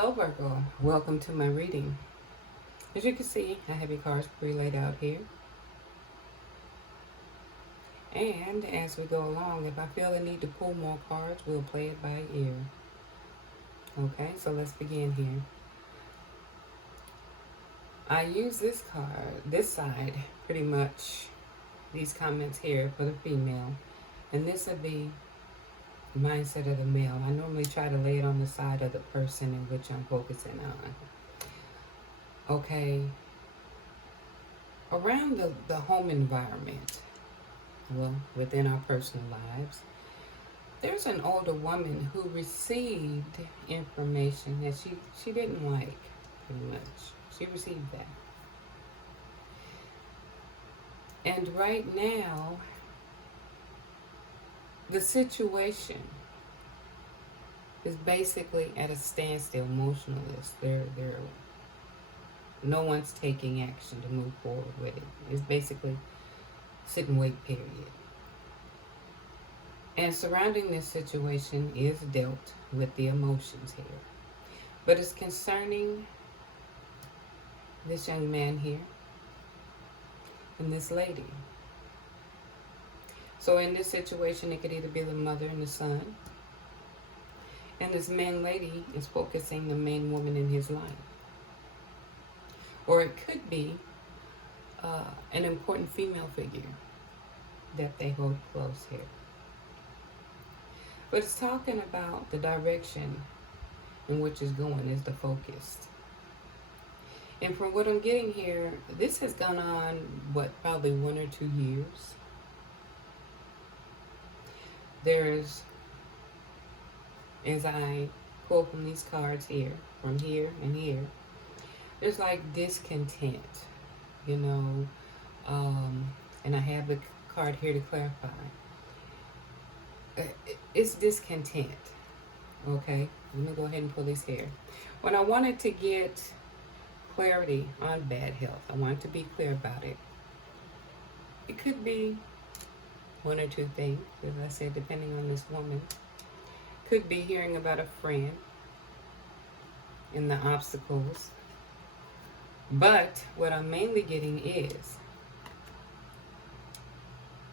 Hello Virgo, welcome to my reading. As you can see, I have your cards pre-laid out here. And as we go along, if I feel the need to pull more cards, we'll play it by ear. Okay, so let's begin here. I use this card, this side, pretty much, these comments here for the female. And this would be mindset of the male. I normally try to lay it on the side of the person in which I'm focusing on. Okay, around the home environment, well, within our personal lives, there's an older woman who received information that she didn't like, pretty much. She received that. And right now, the situation is basically at a standstill, motionless. No one's taking action to move forward with it. It's basically sit and wait period. And surrounding this situation is dealt with the emotions here. But it's concerning this young man here and this lady. So in this situation, it could either be the mother and the son. And this man lady is focusing the main woman in his life. Or it could be an important female figure that they hold close here. But it's talking about the direction in which it's going is the focus. And from what I'm getting here, this has gone on, probably 1 or 2 years. There's, as I pull from these cards here, from here and here, there's like discontent, you know, and I have the card here to clarify. It's discontent, okay? Let me go ahead and pull this here. When I wanted to get clarity on bad health, I wanted to be clear about it. It could be 1 or 2 things, as I said, depending on this woman. Could be hearing about a friend and the obstacles. But what I'm mainly getting is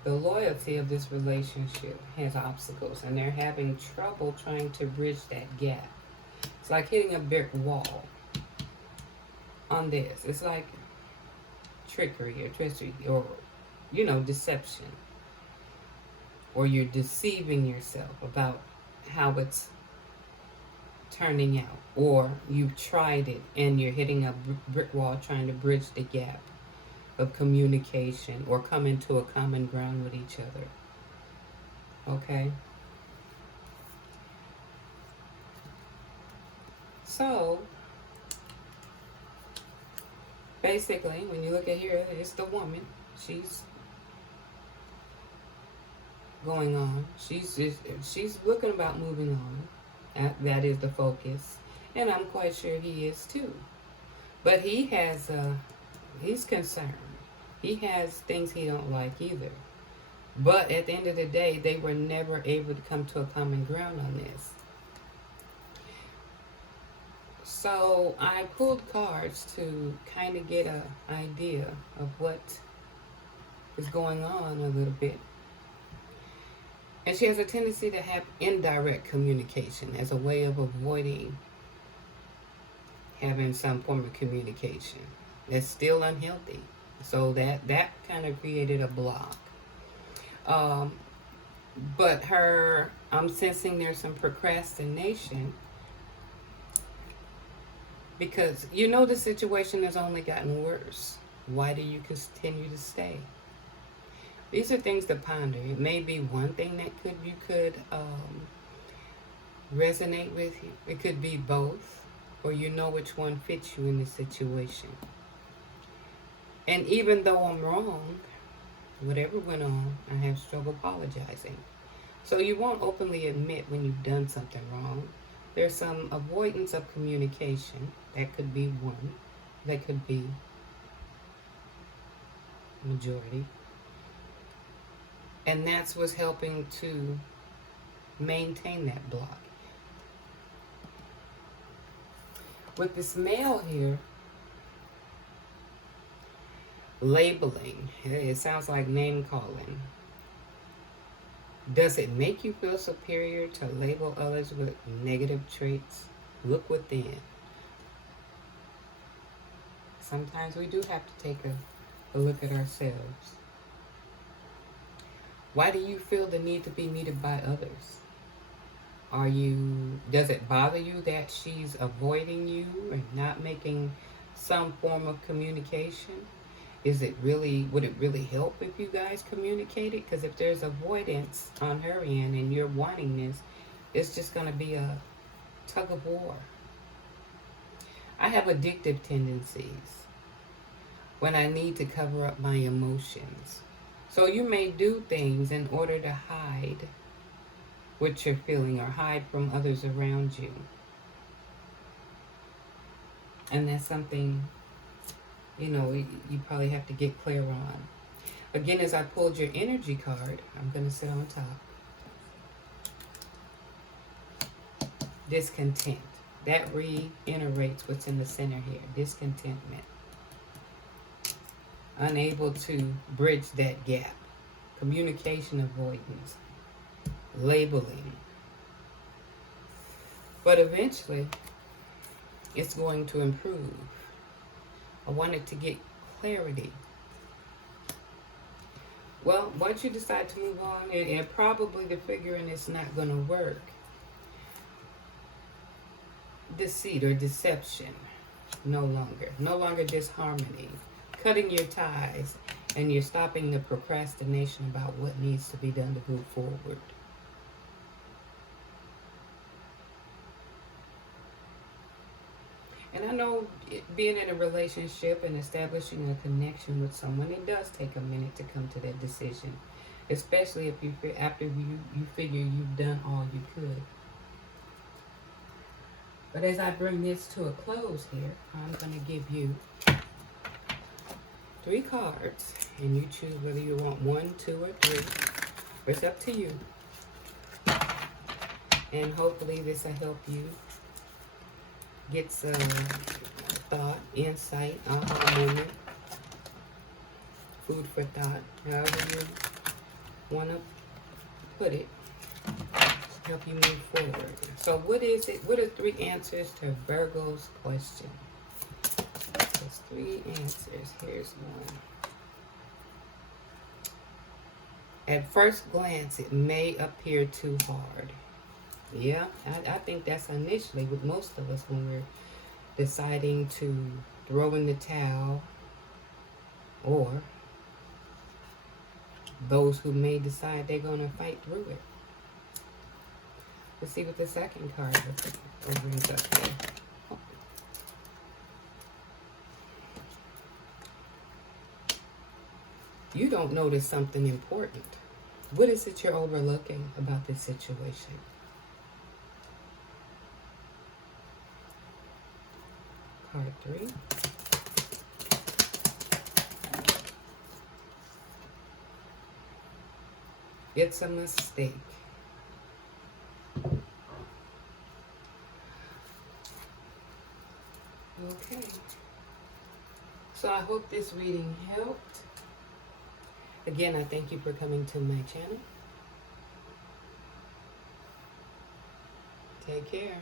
the loyalty of this relationship has obstacles, and they're having trouble trying to bridge that gap. It's like hitting a brick wall on this. It's like trickery or treachery or, you know, deception. Or you're deceiving yourself about how it's turning out. Or you've tried it and you're hitting a brick wall trying to bridge the gap of communication or coming to a common ground with each other. Okay? So, basically, when you look at here, it's the woman. She's going on. She's looking about moving on. That is the focus. And I'm quite sure he is too. But he's concerned. He has things he don't like either. But at the end of the day, they were never able to come to a common ground on this. So I pulled cards to kind of get an idea of what is going on a little bit. And she has a tendency to have indirect communication as a way of avoiding having some form of communication that's still unhealthy. So that kind of created a block. But I'm sensing there's some procrastination because you know the situation has only gotten worse. Why do you continue to stay? These are things to ponder. It may be one thing that you could resonate with. It could be both, or you know which one fits you in the situation. And even though I'm wrong, whatever went on, I have struggle apologizing. So you won't openly admit when you've done something wrong. There's some avoidance of communication. That could be one. That could be majority. And that's what's helping to maintain that block. With this male here, labeling. It sounds like name calling. Does it make you feel superior to label others with negative traits? Look within. Sometimes we do have to take a look at ourselves. Why do you feel the need to be needed by others? Does it bother you that she's avoiding you and not making some form of communication? Would it really help if you guys communicated? Because if there's avoidance on her end and you're wanting this, it's just going to be a tug of war. I have addictive tendencies when I need to cover up my emotions. So you may do things in order to hide what you're feeling or hide from others around you. And that's something, you probably have to get clear on. Again, as I pulled your energy card, I'm going to sit on top. Discontent. That reiterates what's in the center here. Discontentment. Unable to bridge that gap. Communication avoidance. Labeling. But eventually, it's going to improve. I wanted to get clarity. Well, once you decide to move on, and probably the figuring is not going to work. Deceit or deception. No longer disharmony. Cutting your ties, and you're stopping the procrastination about what needs to be done to move forward. And I know being in a relationship and establishing a connection with someone, it does take a minute to come to that decision. Especially after you figure you've done all you could. But as I bring this to a close here, I'm going to give you 3 cards. And you choose whether you want 1, 2, or 3. It's up to you. And hopefully this will help you get some thought, insight, aha moment, food for thought, however you want to put it, help you move forward. So what is it? What are 3 answers to Virgo's question? There's 3 answers. Here's one. At first glance, it may appear too hard. Yeah, I think that's initially with most of us when we're deciding to throw in the towel, or those who may decide they're going to fight through it. Let's see what the second card brings up there. You don't notice something important. What is it you're overlooking about this situation? Card 3. It's a mistake. Okay. So I hope this reading helped. Again, I thank you for coming to my channel. Take care.